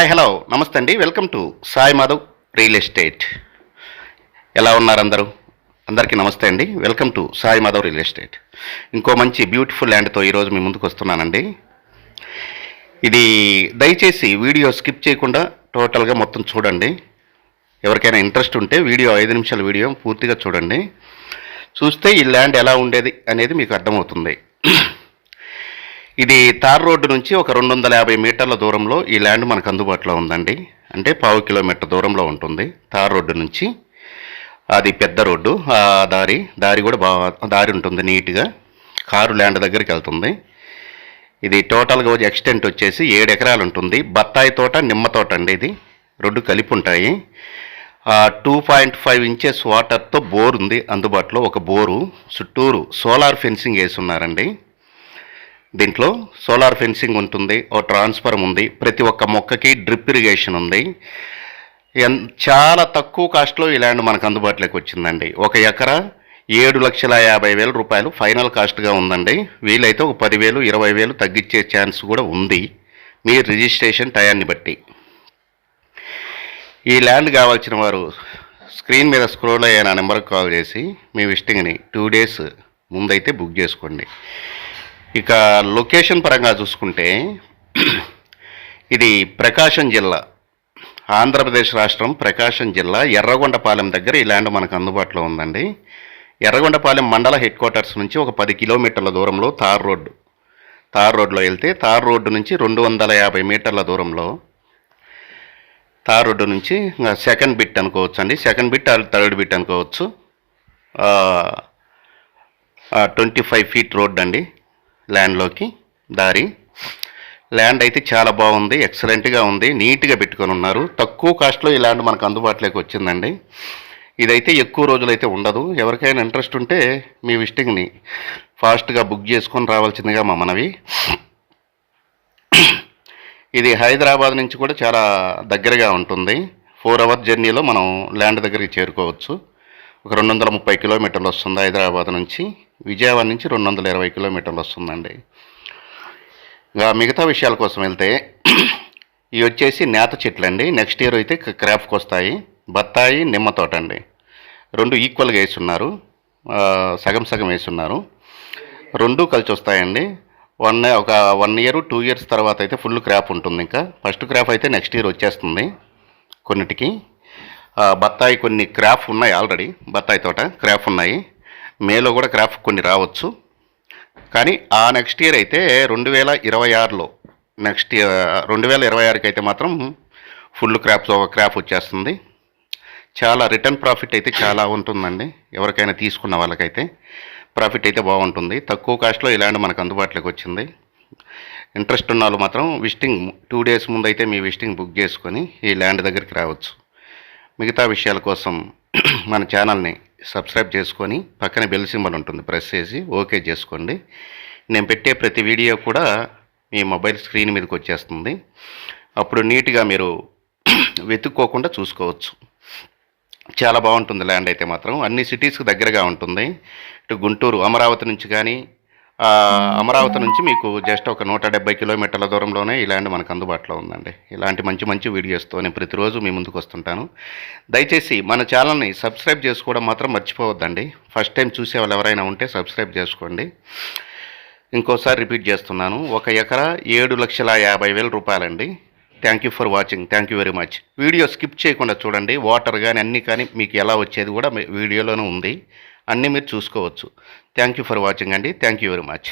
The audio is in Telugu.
హాయ్ హలో నమస్తే అండి. Welcome to Sai Madhav real estate. ఎలా ఉన్నారు అందరూ? అందరికీ నమస్తే అండి. Welcome to Sai Madhav real estate. ఇంకో మంచి బ్యూటిఫుల్ ల్యాండ్తో ఈరోజు మీ ముందుకు వస్తున్నానండి. ఇది దయచేసి వీడియో స్కిప్ చేయకుండా టోటల్గా మొత్తం చూడండి. ఎవరికైనా ఇంట్రెస్ట్ ఉంటే వీడియో 5 నిమిషాల వీడియో పూర్తిగా చూడండి. చూస్తే ఈ ల్యాండ్ ఎలా ఉండేది అనేది మీకు అర్థమవుతుంది. ఇది తార్ రోడ్డు నుంచి ఒక 250 మీటర్ల దూరంలో ఈ ల్యాండ్ మనకు అందుబాటులో ఉందండి. అంటే 1/2 కిలోమీటర్ దూరంలో ఉంటుంది తార్ రోడ్డు నుంచి. అది పెద్ద రోడ్డు. ఆ దారి కూడా దారి ఉంటుంది, నీట్గా కారు ల్యాండ్ దగ్గరికి వెళ్తుంది. ఇది టోటల్గా ఎక్స్టెంట్ వచ్చేసి 7 ఎకరాలు ఉంటుంది. బత్తాయి తోట, నిమ్మ తోట అండి. ఇది 2 కలిపి ఉంటాయి. 2.5 ఇంచెస్ వాటర్తో బోర్ ఉంది అందుబాటులో. ఒక బోరు చుట్టూరు సోలార్ ఫెన్సింగ్ వేసి ఉన్నారండి. దీంట్లో సోలార్ ఫెన్సింగ్ ఉంటుంది, ఓ ట్రాన్స్ఫార్మర్ ఉంది, ప్రతి ఒక్క మొక్కకి డ్రిప్ ఇరిగేషన్ ఉంది. చాలా తక్కువ కాస్ట్లో ఈ ల్యాండ్ మనకు అందుబాటులోకి వచ్చిందండి. 1 ఎకరా 7,50,000 రూపాయలు ఫైనల్ కాస్ట్గా ఉందండి. వీలైతే ఒక 10,000 20,000 తగ్గించే ఛాన్స్ కూడా ఉంది మీ రిజిస్ట్రేషన్ టయాన్ని బట్టి. ఈ ల్యాండ్ కావాల్సిన వారు స్క్రీన్ మీద స్క్రోల్ అయ్యే నా నెంబర్కి కాల్ చేసి మీ విజిటింగ్ని 2 డేస్ ముందైతే బుక్ చేసుకోండి. ఇక లొకేషన్ పరంగా చూసుకుంటే ఇది ప్రకాశం జిల్లా, ఆంధ్రప్రదేశ్ రాష్ట్రం ప్రకాశం జిల్లా ఎర్రగొండపాలెం దగ్గర ఈ ల్యాండ్ మనకు అందుబాటులో ఉందండి. ఎర్రగొండపాలెం మండల హెడ్ క్వార్టర్స్ నుంచి ఒక 10 కిలోమీటర్ల దూరంలో తార్ రోడ్లో వెళ్తే తార్ రోడ్డు నుంచి 250 మీటర్ల దూరంలో తార్ రోడ్డు నుంచి సెకండ్ బిట్ అనుకోవచ్చు అండి. సెకండ్ బిట్ థర్డ్ బిట్ అనుకోవచ్చు. 25 ఫీట్ రోడ్ అండి ల్యాండ్లోకి దారి. ల్యాండ్ అయితే చాలా బాగుంది, ఎక్సలెంట్గా ఉంది, నీట్గా పెట్టుకొని ఉన్నారు. తక్కువ కాస్ట్లో ఈ ల్యాండ్ మనకు అందుబాటులోకి వచ్చిందండి. ఇదైతే ఎక్కువ రోజులైతే ఉండదు. ఎవరికైనా ఇంట్రెస్ట్ ఉంటే మీ విజిటింగ్ని ఫాస్ట్గా బుక్ చేసుకొని రావాల్సిందిగా మా మనవి. ఇది హైదరాబాద్ నుంచి కూడా చాలా దగ్గరగా ఉంటుంది. 4 అవర్ జర్నీలో మనం ల్యాండ్ దగ్గరికి చేరుకోవచ్చు. ఒక 230 కిలోమీటర్లు వస్తుంది హైదరాబాద్ నుంచి. విజయవాడ నుంచి 220 కిలోమీటర్లు వస్తుందండి. ఇంకా మిగతా విషయాల కోసం వెళ్తే ఇవి వచ్చేసి నేత చెట్లు అండి. నెక్స్ట్ ఇయర్ అయితే క్రాప్కి వస్తాయి. బత్తాయి, నిమ్మ తోట అండి. 2 ఈక్వల్గా వేస్తున్నారు, సగం సగం వేస్తున్నారు. 2 కలిసి వస్తాయండి. ఒక 1 ఇయర్ 2 ఇయర్స్ తర్వాత అయితే ఫుల్ క్రాప్ ఉంటుంది. ఇంకా ఫస్ట్ క్రాప్ అయితే నెక్స్ట్ ఇయర్ వచ్చేస్తుంది కొన్నిటికి. బత్తాయి కొన్ని క్రాప్ ఉన్నాయి ఆల్రెడీ. బత్తాయి తోట క్రాప్ ఉన్నాయి. మేలో కూడా క్రాప్ కొన్ని రావచ్చు. కానీ ఆ నెక్స్ట్ ఇయర్ అయితే 2026లో 2026కి అయితే మాత్రం ఫుల్ క్రాప్ వచ్చేస్తుంది. చాలా రిటర్న్ ప్రాఫిట్ అయితే చాలా ఉంటుందండి. ఎవరికైనా తీసుకున్న వాళ్ళకైతే ప్రాఫిట్ అయితే బాగుంటుంది. తక్కువ కాస్ట్లో ఈ ల్యాండ్ మనకు అందుబాటులోకి వచ్చింది. ఇంట్రెస్ట్ ఉన్న వాళ్ళు మాత్రం విజిటింగ్ 2 డేస్ ముందు అయితే మీ విజిటింగ్ బుక్ చేసుకొని ఈ ల్యాండ్ దగ్గరికి రావచ్చు. మిగతా విషయాల కోసం మన ఛానల్ని సబ్స్క్రైబ్ చేసుకొని పక్కన బెల్ సింబల్ ఉంటుంది, ప్రెస్ చేసి ఓకే చేసుకోండి. నేను పెట్టే ప్రతి వీడియో కూడా మీ మొబైల్ స్క్రీన్ మీదకి వచ్చేస్తుంది. అప్పుడు నీట్గా మీరు వెతుక్కోకుండా చూసుకోవచ్చు. చాలా బాగుంటుంది ల్యాండ్ అయితే మాత్రం. అన్ని సిటీస్కి దగ్గరగా ఉంటుంది. ఇటు గుంటూరు, అమరావతి నుంచి కానీ, అమరావతి నుంచి మీకు జస్ట్ ఒక 170 కిలోమీటర్ల దూరంలోనే ఈ ల్యాండ్ మనకు అందుబాటులో ఉందండి. ఇలాంటి మంచి మంచి వీడియోస్తో నేను ప్రతిరోజు మీ ముందుకు వస్తుంటాను. దయచేసి మన ఛానల్ని సబ్స్క్రైబ్ చేసుకోవడం మాత్రం మర్చిపోవద్దండి. ఫస్ట్ టైం చూసే వాళ్ళు ఎవరైనా ఉంటే సబ్స్క్రైబ్ చేసుకోండి. ఇంకోసారి రిపీట్ చేస్తున్నాను, 1 ఎకరా 7,50,000 రూపాయలండి. Thank you for watching. Thank you very much. Video skip చేయకుండా చూడండి. వాటర్ కానీ అన్నీ కానీ మీకు ఎలా వచ్చేది కూడా వీడియోలోనే ఉంది. అన్నీ మీరు చూసుకోవచ్చు. థ్యాంక్ యూ ఫర్ వాచింగ్ అండి. Thank you very much.